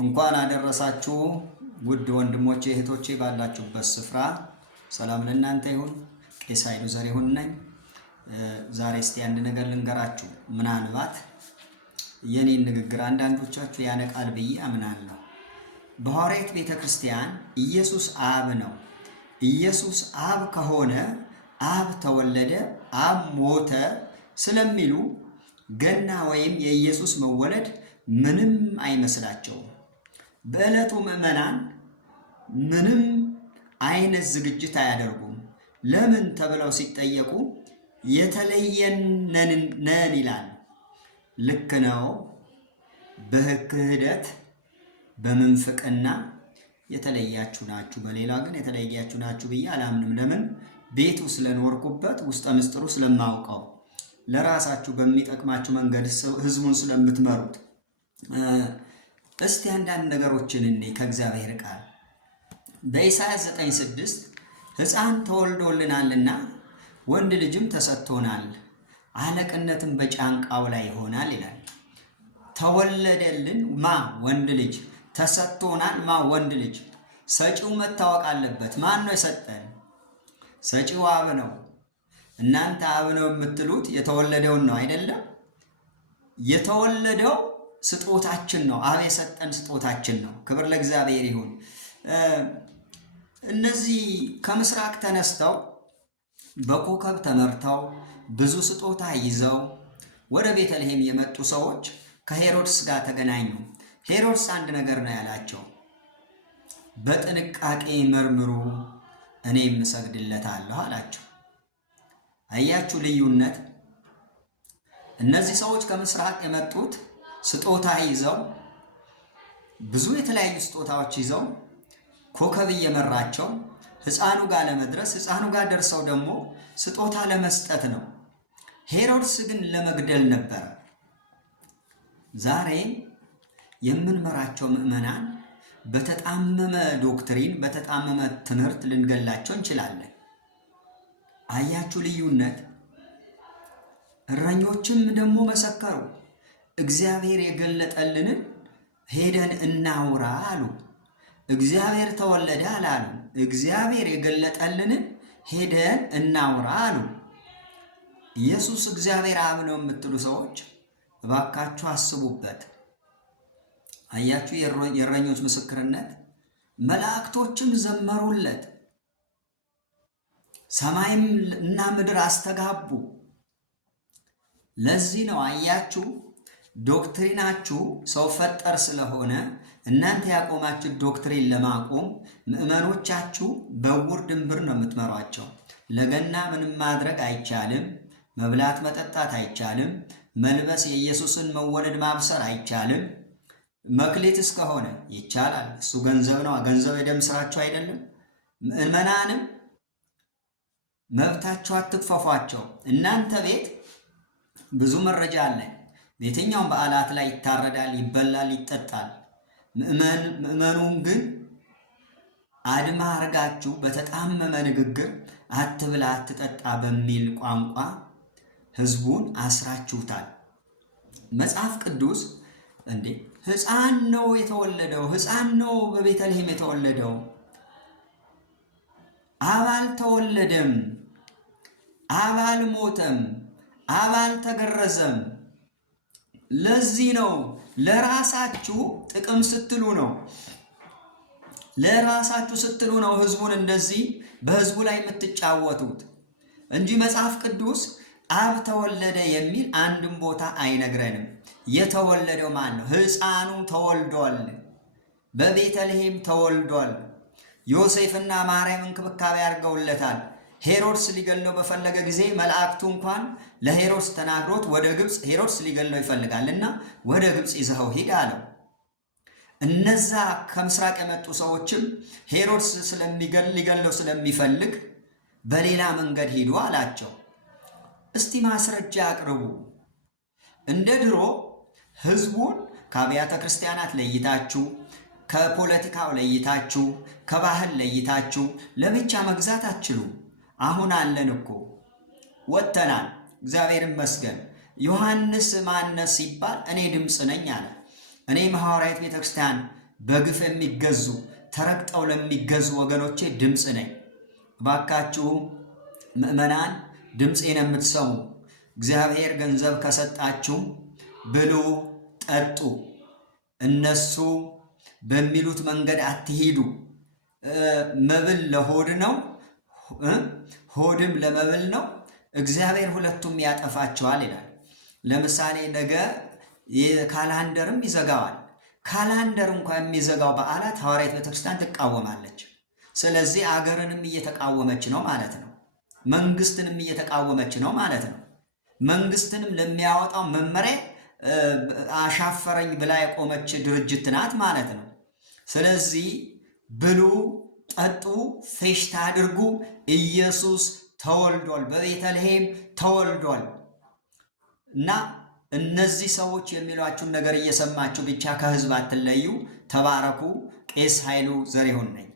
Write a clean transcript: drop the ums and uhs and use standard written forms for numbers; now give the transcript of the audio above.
እንኳን አደረሳችሁ ውድ ወንድሞቼ እህቶቼ ባላችሁበት ስፍራ ሰላም ለእናንተ ይሁን። ቄስ ኃይሉ ዘሪሁን ነኝ። ዛሬ እስቲ አንድ ነገር ልንገራችሁ። ምናልባት የኔን ንግግር አንዳንዶቻችሁ ያነቃል ብዬ አምናለሁ። በሐዋርያት ቤተክርስቲያን ኢየሱስ አብ ነው። ኢየሱስ አብ ከሆነ አብ ተወለደ፣ አብ ሞተ ስለሚሉ ገና ወይም የኢየሱስ መወለድ ምንም አይመስላቸውም። በዕለቱ ምዕመናን ምንም አይነት ዝግጅት አያደርጉም። ለምን ተብለው ሲጠየቁ የተለየን ነን ይላል። ልክ ነው። በክህደት በምንፍቅና የተለያችሁ ናችሁ፣ በሌላ ግን የተለያችሁ ናችሁ ብዬ አላምንም። ለምን? ቤቱ ስለኖርኩበት ውስጠ ምስጢሩ ስለማውቀው ለራሳችሁ በሚጠቅማችሁ መንገድ ህዝቡን ስለምትመሩት። እስቲ አንዳንድ ነገሮችን እኔ ከእግዚአብሔር ቃል በኢሳይያስ 9:6 ሕፃን ተወልዶልናልና ወንድ ልጅም ተሰጥቶናል፣ አለቅነትም በጫንቃው ላይ ይሆናል ይላል። ተወለደልን ማ? ወንድ ልጅ። ተሰጥቶናል ማ? ወንድ ልጅ። ሰጪው መታወቅ አለበት። ማን ነው የሰጠን? ሰጪው አብ ነው። እናንተ አብ ነው የምትሉት የተወለደውን ነው አይደለም? የተወለደው ስጦታችን ነው። አብ የሰጠን ስጦታችን ነው። ክብር ለእግዚአብሔር ይሁን። እነዚህ ከምስራቅ ተነስተው በኮከብ ተመርተው ብዙ ስጦታ ይዘው ወደ ቤተልሔም የመጡ ሰዎች ከሄሮድስ ጋር ተገናኙ። ሄሮድስ አንድ ነገር ነው ያላቸው፣ በጥንቃቄ መርምሩ፣ እኔም እሰግድለታለሁ አላቸው። አያችሁ ልዩነት። እነዚህ ሰዎች ከምስራቅ የመጡት ስጦታ ይዘው ብዙ የተለያዩ ስጦታዎች ይዘው ኮከብ እየመራቸው ሕፃኑ ጋር ለመድረስ ሕፃኑ ጋር ደርሰው ደግሞ ስጦታ ለመስጠት ነው። ሄሮድስ ግን ለመግደል ነበረ። ዛሬ የምንመራቸው ምዕመናን በተጣመመ ዶክትሪን በተጣመመ ትምህርት ልንገላቸው እንችላለን። አያችሁ ልዩነት። እረኞችም ደግሞ መሰከሩ። እግዚአብሔር የገለጠልንን ሄደን እናውራ አሉ። እግዚአብሔር ተወለደ አላሉ። እግዚአብሔር የገለጠልንን ሄደን እናውራ አሉ። ኢየሱስ እግዚአብሔር አብ ነው የምትሉ ሰዎች እባካችሁ አስቡበት። አያችሁ የእረኞች ምስክርነት። መላእክቶችም ዘመሩለት፣ ሰማይም እና ምድር አስተጋቡ። ለዚህ ነው አያችሁ ዶክትሪናችሁ ሰው ፈጠር ስለሆነ እናንተ ያቆማችሁ ዶክትሪን ለማቆም ምዕመኖቻችሁ በውር ድንብር ነው የምትመሯቸው። ለገና ምንም ማድረግ አይቻልም፣ መብላት መጠጣት አይቻልም፣ መልበስ የኢየሱስን መወለድ ማብሰር አይቻልም። መክሊት እስከሆነ ይቻላል፣ እሱ ገንዘብ ነው። ገንዘብ የደም ስራቸው አይደለም። ምዕመናንም መብታቸው አትክፈፏቸው። እናንተ ቤት ብዙ መረጃ አለ። በየትኛውም በዓላት ላይ ይታረዳል፣ ይበላል፣ ይጠጣል። ምዕመኑን ግን አድማ አርጋችሁ በተጣመመ ንግግር አትብላ አትጠጣ በሚል ቋንቋ ህዝቡን አስራችሁታል። መጽሐፍ ቅዱስ እንዴ ሕፃን ነው የተወለደው፣ ሕፃን ነው በቤተልሔም የተወለደው፣ አብ አልተወለደም፣ አብ አልሞተም፣ አብ አልተገረዘም። ለዚህ ነው ለራሳችሁ ጥቅም ስትሉ ነው፣ ለራሳችሁ ስትሉ ነው ህዝቡን እንደዚህ በህዝቡ ላይ የምትጫወቱት እንጂ መጽሐፍ ቅዱስ አብ ተወለደ የሚል አንድም ቦታ አይነግረንም። የተወለደው ማን ነው? ሕፃኑ ተወልዷል፣ በቤተልሔም ተወልዷል። ዮሴፍና ማርያም እንክብካቤ አድርገውለታል። ሄሮድስ ሊገለው በፈለገ ጊዜ መላእክቱ እንኳን ለሄሮድስ ተናግሮት ወደ ግብፅ ሄሮድስ ሊገለው ይፈልጋልና ወደ ግብፅ ይዘኸው ሂድ አለው። እነዛ ከምስራቅ የመጡ ሰዎችም ሄሮድስ ሊገለው ስለሚፈልግ በሌላ መንገድ ሂዱ አላቸው። እስቲ ማስረጃ አቅርቡ። እንደ ድሮ ህዝቡን ከአብያተ ክርስቲያናት ለይታችሁ፣ ከፖለቲካው ለይታችሁ፣ ከባህል ለይታችሁ ለብቻ መግዛት አትችሉ። አሁን አለን እኮ ወጥተናል። እግዚአብሔር ይመስገን። ዮሐንስ ማነስ ሲባል እኔ ድምፅ ነኝ አለ። እኔ ሐዋርያት ቤተክርስቲያን በግፍ የሚገዙ ተረግጠው ለሚገዙ ወገኖቼ ድምፅ ነኝ። እባካችሁ ምእመናን ድምፄን የምትሰሙ እግዚአብሔር ገንዘብ ከሰጣችሁ ብሉ፣ ጠጡ። እነሱ በሚሉት መንገድ አትሂዱ። መብል ለሆድ ነው፣ ሆድም ለመብል ነው። እግዚአብሔር ሁለቱም ያጠፋቸዋል ይላል። ለምሳሌ ነገ ካላንደርም ይዘጋዋል። ካላንደር እንኳን የሚዘጋው በዓላት ሐዋርያት ቤተክርስቲያን ትቃወማለች። ስለዚህ አገርንም እየተቃወመች ነው ማለት ነው። መንግስትንም እየተቃወመች ነው ማለት ነው። መንግስትንም ለሚያወጣው መመሪያ አሻፈረኝ ብላ የቆመች ድርጅት ናት ማለት ነው። ስለዚህ ብሉ፣ ጠጡ፣ ፌሽታ አድርጉ። ኢየሱስ ተወልዷል፣ በቤተልሔም ተወልዷል። እና እነዚህ ሰዎች የሚሏችሁን ነገር እየሰማችሁ ብቻ ከህዝብ አትለዩ። ተባረኩ። ቄስ ኃይሉ ዘሪሁን ነኝ።